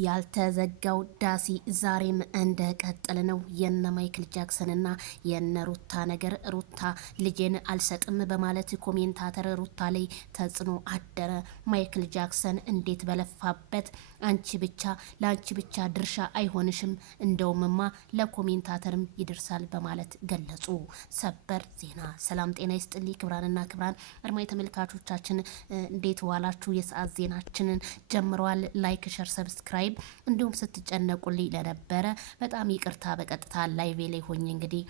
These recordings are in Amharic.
ያልተዘጋው ዳሲ ዛሬም እንደቀጠለ ነው። የነ ማይክል ጃክሰንና የነ ሩታ ነገር። ሩታ ልጄን አልሰጥም በማለት ኮሜንታተር ሩታ ላይ ተጽዕኖ አደረ። ማይክል ጃክሰን እንዴት በለፋበት አንቺ ብቻ ለአንቺ ብቻ ድርሻ አይሆንሽም፣ እንደውምማ ለኮሜንታተርም ይደርሳል በማለት ገለጹ። ሰበር ዜና። ሰላም ጤና ይስጥልኝ ክብራንና ክብራን አድማጭ ተመልካቾቻችን እንዴት ዋላችሁ? የሰዓት ዜናችንን ጀምረዋል። ላይክ፣ ሸር፣ ሰብስክራይብ እንዲሁም ስትጨነቁልኝ ለነበረ በጣም ይቅርታ። በቀጥታ ላይቬ ላይ ሆኜ እንግዲህ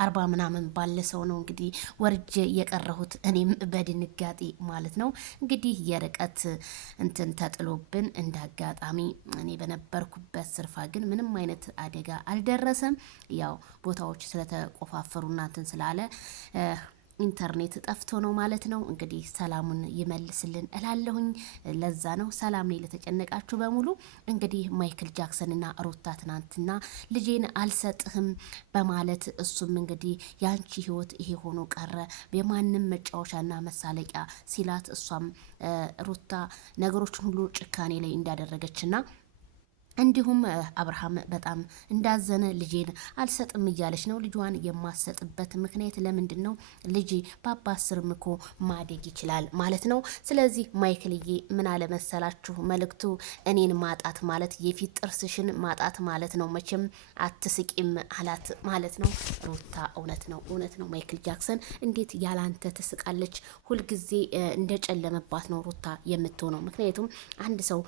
40 ምናምን ባለ ሰው ነው እንግዲህ ወርጄ የቀረሁት እኔም በድንጋጤ ማለት ነው። እንግዲህ የርቀት እንትን ተጥሎብን እንዳጋጣሚ እኔ በነበርኩበት ስርፋ ግን ምንም አይነት አደጋ አልደረሰም። ያው ቦታዎች ስለተቆፋፈሩና እንትን ስላለ ኢንተርኔት ጠፍቶ ነው ማለት ነው። እንግዲህ ሰላሙን ይመልስልን እላለሁኝ። ለዛ ነው ሰላም ላይ ለተጨነቃችሁ በሙሉ። እንግዲህ ማይክል ጃክሰንና ሩታ ትናንትና ልጄን አልሰጥህም በማለት እሱም እንግዲህ ያንቺ ህይወት ይሄ ሆኖ ቀረ፣ የማንም መጫወቻና መሳለቂያ ሲላት እሷም ሩታ ነገሮችን ሁሉ ጭካኔ ላይ እንዳደረገችና እንዲሁም አብርሃም በጣም እንዳዘነ ልጄን አልሰጥም እያለች ነው። ልጇን የማሰጥበት ምክንያት ለምንድን ነው? ልጅ በአባት ስርም እኮ ማደግ ይችላል ማለት ነው። ስለዚህ ማይክልዬ ምን አለመሰላችሁ መልእክቱ፣ እኔን ማጣት ማለት የፊት ጥርስሽን ማጣት ማለት ነው፣ መቼም አትስቂም አላት ማለት ነው። ሩታ እውነት ነው ማይክል ጃክሰን እንዴት ያላንተ ትስቃለች? ሁልጊዜ እንደጨለመባት ነው ሩታ የምትሆነው። ምክንያቱም አንድ ሰው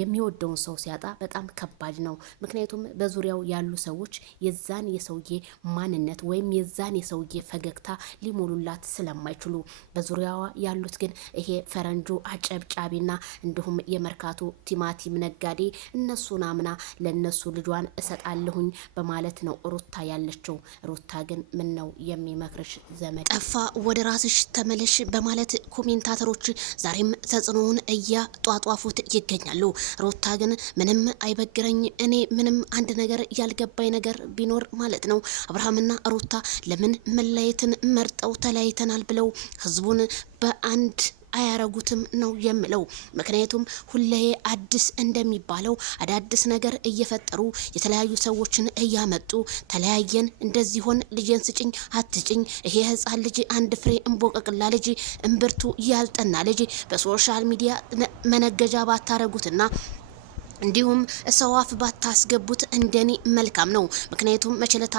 የሚወደውን ሰው ሲያጣ በጣም ከባድ ነው። ምክንያቱም በዙሪያው ያሉ ሰዎች የዛን የሰውዬ ማንነት ወይም የዛን የሰውዬ ፈገግታ ሊሞሉላት ስለማይችሉ፣ በዙሪያዋ ያሉት ግን ይሄ ፈረንጆ አጨብጫቢና እንዲሁም የመርካቶ ቲማቲም ነጋዴ እነሱን አምና ለነሱ ልጇን እሰጣለሁኝ በማለት ነው ሩታ ያለችው። ሩታ ግን ምን ነው የሚመክርሽ ዘመድ ጠፋ፣ ወደ ራስሽ ተመለሽ በማለት ኮሜንታተሮች ዛሬም ተጽዕኖውን እያጧጧፉት ይገኛሉ። ሩታ ግን ምንም አይበግረኝ፣ እኔ ምንም አንድ ነገር ያልገባኝ ነገር ቢኖር ማለት ነው አብርሃምና ሩታ ለምን መለያየትን መርጠው ተለያይተናል ብለው ህዝቡን በአንድ አያረጉትም ነው የምለው። ምክንያቱም ሁሌ አዲስ እንደሚባለው አዳዲስ ነገር እየፈጠሩ የተለያዩ ሰዎችን እያመጡ ተለያየን፣ እንደዚህ ሆን፣ ልጄን ስጭኝ አትጭኝ፣ ይሄ ህፃን ልጅ አንድ ፍሬ እንቦቀቅላ ልጅ እምብርቱ ያልጠና ልጅ በሶሻል ሚዲያ መነገጃ ባታረጉትና እንዲሁም ሰው አፍ ባታስገቡት እንደኔ መልካም ነው። ምክንያቱም መቸለታ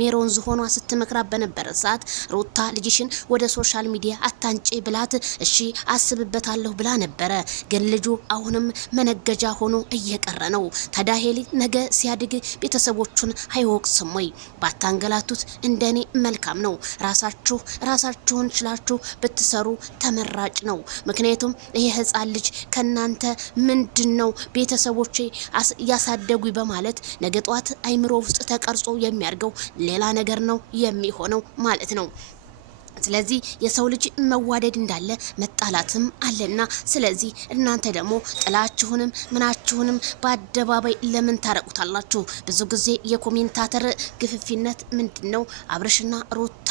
ሜሮን ዝሆኗ ስትመክራ በነበረ ሰዓት ሩታ ልጅሽን ወደ ሶሻል ሚዲያ አታንጪ ብላት እሺ አስብበታለሁ ብላ ነበረ። ግን ልጁ አሁንም መነገጃ ሆኖ እየቀረ ነው። ተዳሄሊ ነገ ሲያድግ ቤተሰቦቹን አይወቅስም ወይ? ባታንገላቱት እንደኔ መልካም ነው። ራሳችሁን ችላችሁ ብትሰሩ ተመራጭ ነው። ምክንያቱም ይሄ ህፃን ልጅ ከናንተ ምንድነው ቤተሰቦቼ ያሳደጉ በማለት ነገ ጧት አይምሮ ውስጥ ተቀርጾ የሚያርገው ሌላ ነገር ነው የሚሆነው ማለት ነው። ስለዚህ የሰው ልጅ መዋደድ እንዳለ መጣላትም አለና፣ ስለዚህ እናንተ ደግሞ ጥላችሁንም ምናችሁንም በአደባባይ ለምን ታረቁታላችሁ? ብዙ ጊዜ የኮሜንታተር ግፍፊነት ምንድነው? አብርሽና ሩታ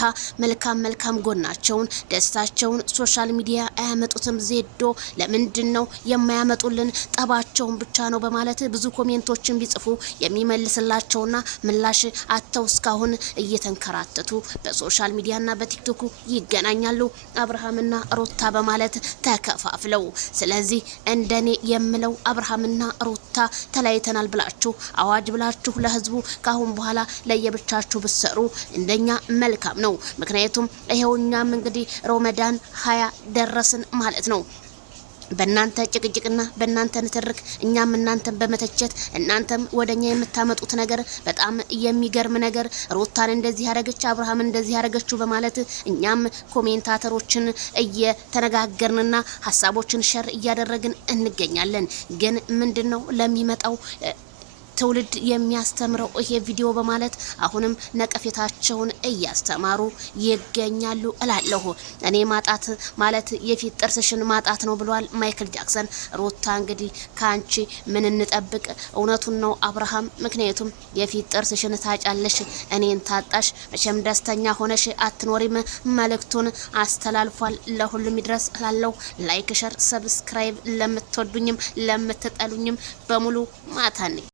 መልካም ጎናቸውን ደስታቸውን ሶሻል ሚዲያ አያመጡትም። ዜዶ ለምንድነው የማያመጡልን? ጠባቸውን ብቻ ነው በማለት ብዙ ኮሜንቶችን ቢጽፉ የሚመልስላቸውና ምላሽ አተው እስካሁን እየተንከራተቱ በሶሻል ሚዲያና በቲክቶክ ይገናኛሉ አብርሃምና ሩታ በማለት ተከፋፍለው። ስለዚህ እንደኔ የምለው አብርሃምና ሩታ ተለያይተናል ብላችሁ አዋጅ ብላችሁ ለህዝቡ ካሁን በኋላ ለየብቻችሁ ብትሰሩ እንደኛ መልካም ነው። ምክንያቱም ይሄውኛም እንግዲህ ረመዳን 20 ደረስን ማለት ነው። በእናንተ ጭቅጭቅና በእናንተ ንትርክ እኛም እናንተን በመተቸት እናንተም ወደኛ የምታመጡት ነገር በጣም የሚገርም ነገር፣ ሩታን እንደዚህ ያረገች አብርሃም እንደዚህ ያረገችው በማለት እኛም ኮሜንታተሮችን እየተነጋገርንና ሀሳቦችን ሸር እያደረግን እንገኛለን። ግን ምንድነው ለሚመጣው ትውልድ የሚያስተምረው ይሄ ቪዲዮ በማለት አሁንም ነቀፌታቸውን እያስተማሩ ይገኛሉ እላለሁ። እኔ ማጣት ማለት የፊት ጥርስሽን ማጣት ነው ብሏል ማይክል ጃክሰን። ሩታ እንግዲህ ካንቺ ምን እንጠብቅ? እውነቱን ነው አብርሃም። ምክንያቱም የፊት ጥርስሽን ታጫለሽ፣ እኔን ታጣሽ፣ መቼም ደስተኛ ሆነሽ አትኖሪም። መልእክቱን አስተላልፏል። ለሁሉም ይድረስ እላለሁ። ላይክ፣ ሸር፣ ሰብስክራይብ ለምትወዱኝም ለምትጠሉኝም በሙሉ ማታ ነኝ።